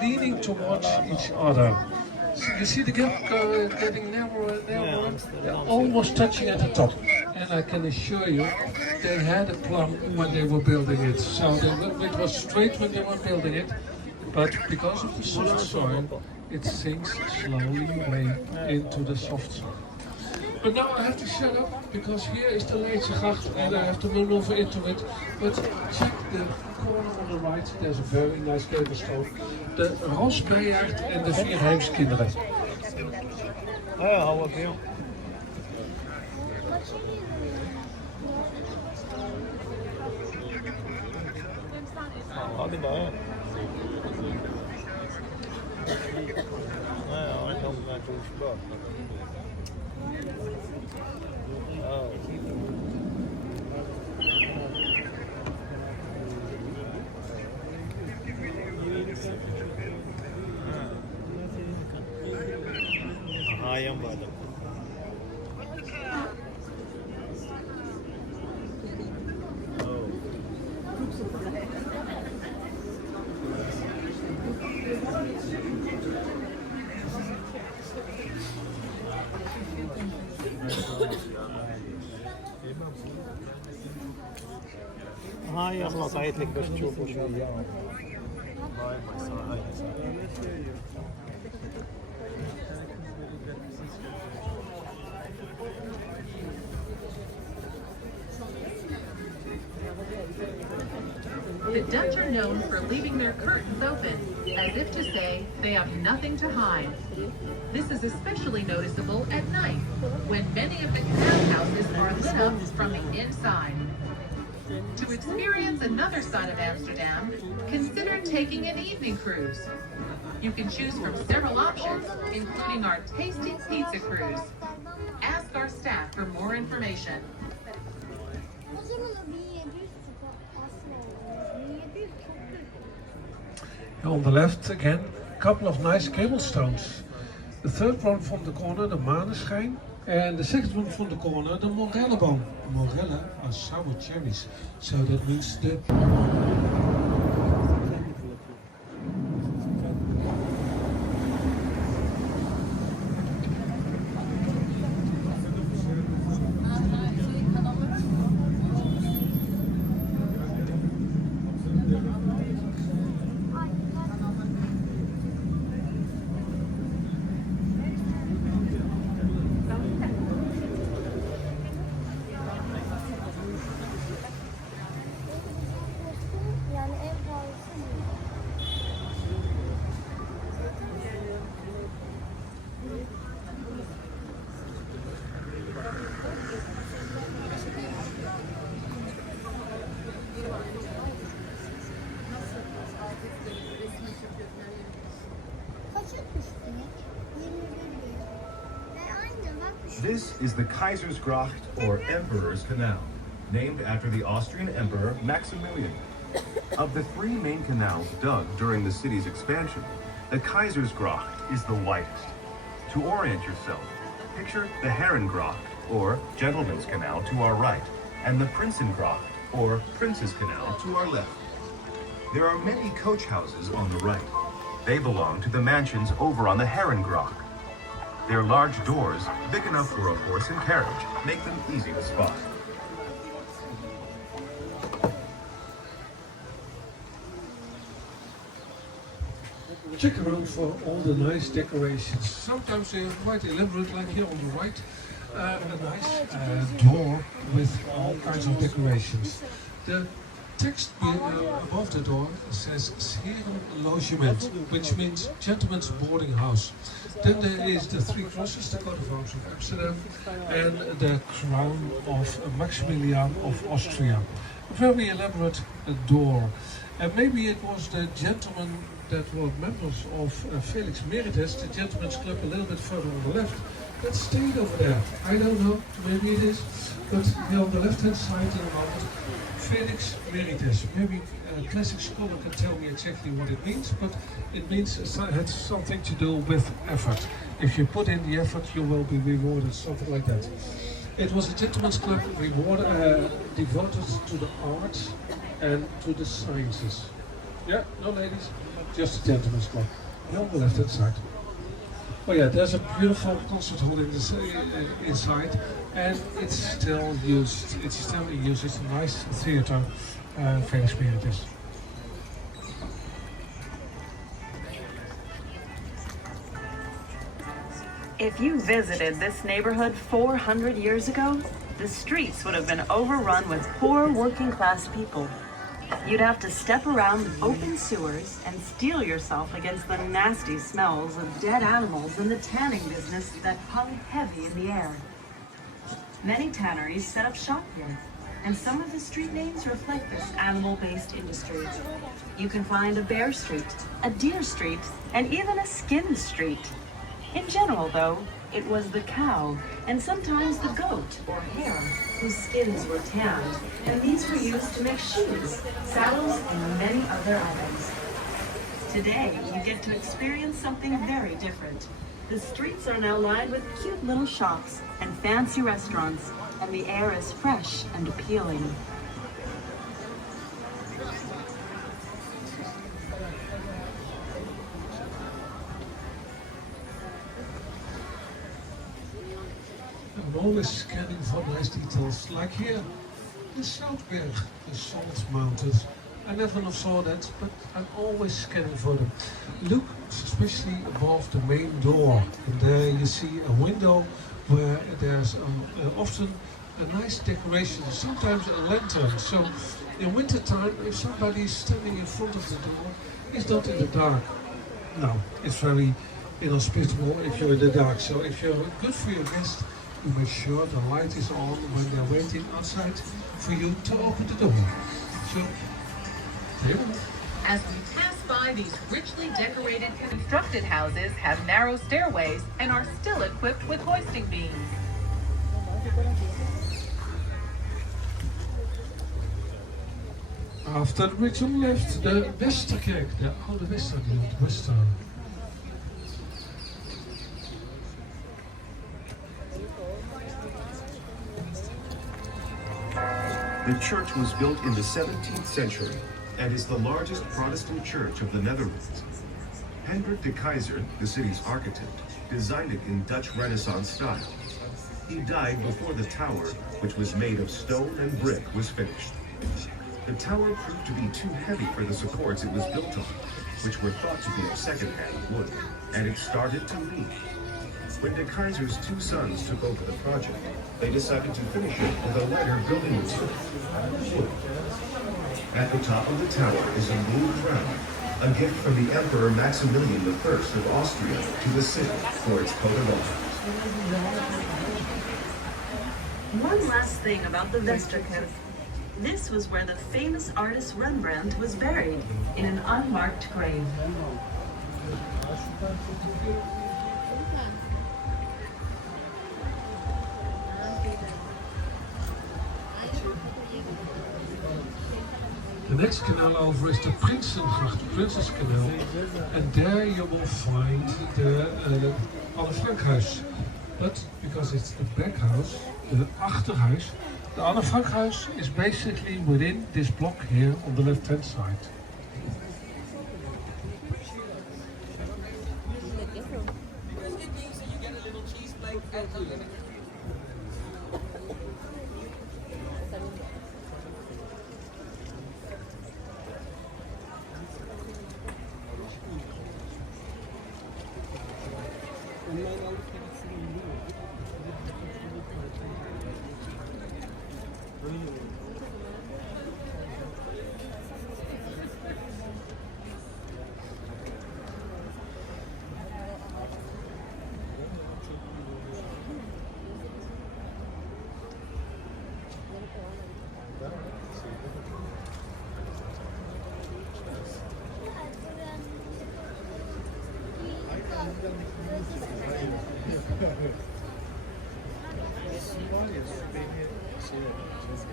leaning towards each other. So you see the gap getting narrower and narrower? They're almost touching at the top. And I can assure you, they had a plan when they were building it. So it was straight when they were building it, but because of the soft soil, it sinks slowly away into the soft soil. But now I have to shut up because here is the Leidsegracht and I have to maneuver into it. But check the corner on the right, there's a very nice kegelstone. De Rosbijaard en de vier Heemskinderen. Ja, hou op, joh. Hadi be. Ja, ik kan naar toe sport. Ayam badım. हाँ ये अपना side लिख बच्चों को The Dutch are known for leaving their curtains open, as if to say they have nothing to hide. This is especially noticeable at night, when many of the canal houses are lit up from the inside. To experience another side of Amsterdam, consider taking an evening cruise. You can choose from several options, including our tasty pizza cruise. Ask our staff for more information. On the left again, a couple of nice cable stones. The third one from the corner, the Maneschijn, and the second one from the corner, the Morelleboom. Morellen are sour cherries, so that means the... This is the Keizersgracht, or Emperor's Canal, named after the Austrian Emperor Maximilian. Of the three main canals dug during the city's expansion, the Keizersgracht is the widest. To orient yourself, picture the Herengracht, or Gentleman's Canal, to our right, and the Prinsengracht, or Prince's Canal, to our left. There are many coach houses on the right. They belong to the mansions over on the Herengracht. Their large doors, big enough for a horse and carriage, make them easy to spot. Check around for all the nice decorations. Sometimes they're quite elaborate, like here on the right. A nice door with all kinds of decorations. The text above the door says Heren Logement, which means gentleman's boarding house. Then there is the three crosses, the coat of arms of Amsterdam, and the crown of Maximilian of Austria. A very elaborate door. And maybe it was the gentlemen that were members of Felix Merites, the gentleman's club a little bit further on the left, that stayed over there. I don't know, maybe it is, but here on the left-hand side at the moment, Felix Merites. Maybe a classic scholar can tell me exactly what it means, but it means it has something to do with effort. If you put in the effort, you will be rewarded, something like that. It was a gentleman's club devoted to the arts and to the sciences. Yeah, no ladies? just a gentleman's club. And on the left hand side. Oh yeah, there's a beautiful concert hall in this, inside, and it's still used. It's still in use. It's a nice theater. Famous Spiritus. If you visited this neighborhood 400 years ago, the streets would have been overrun with poor working class people. You'd have to step around open sewers and steel yourself against the nasty smells of dead animals and the tanning business that hung heavy in the air. Many tanneries set up shop here, and some of the street names reflect this animal-based industry. You can find a bear street, a deer street, and even a skin street. In general, though, it was the cow, and sometimes the goat or hare, whose skins were tanned, and these were used to make shoes, saddles, and many other items. Today, you get to experience something very different. The streets are now lined with cute little shops and fancy restaurants, and the air is fresh and appealing. I'm always scanning for nice details, like here, the Zoutberg, the salt mountains. I never saw that, but I'm always scanning for them. Look especially above the main door, and there you see a window where there's often a nice decoration, sometimes a lantern. So in winter time, if somebody is standing in front of the door, it's not in the dark. No, it's very inhospitable if you're in the dark. So if you're good for your guest, you make sure the light is on when they're waiting outside for you to open the door. So, there you go. As we pass by, these richly decorated constructed houses have narrow stairways and are still equipped with hoisting beams. After the bridge on the left, the Westerkerk, the oude Westerkerk, Wester. The church was built in the 17th century and is the largest Protestant church of the Netherlands. Hendrik de Keyser, the city's architect, designed it in Dutch Renaissance style. He died before the tower, which was made of stone and brick, was finished. The tower proved to be too heavy for the supports it was built on, which were thought to be of second-hand wood, and it started to leak. When de Keyser's two sons took over the project, they decided to finish it with a lighter building material, wood. At the top of the tower is a blue crown, a gift from the Emperor Maximilian I of Austria to the city for its coat of arms. One last thing about the Westerkerk. This was where the famous artist Rembrandt was buried, in an unmarked grave. The next canal over is the Prinsengracht, the Princess Canal, and there you will find the Anne Frankhuis. But because it's the back house, the Achterhuis, the Anne Frankhuis is basically within this block here on the left hand side. Yes,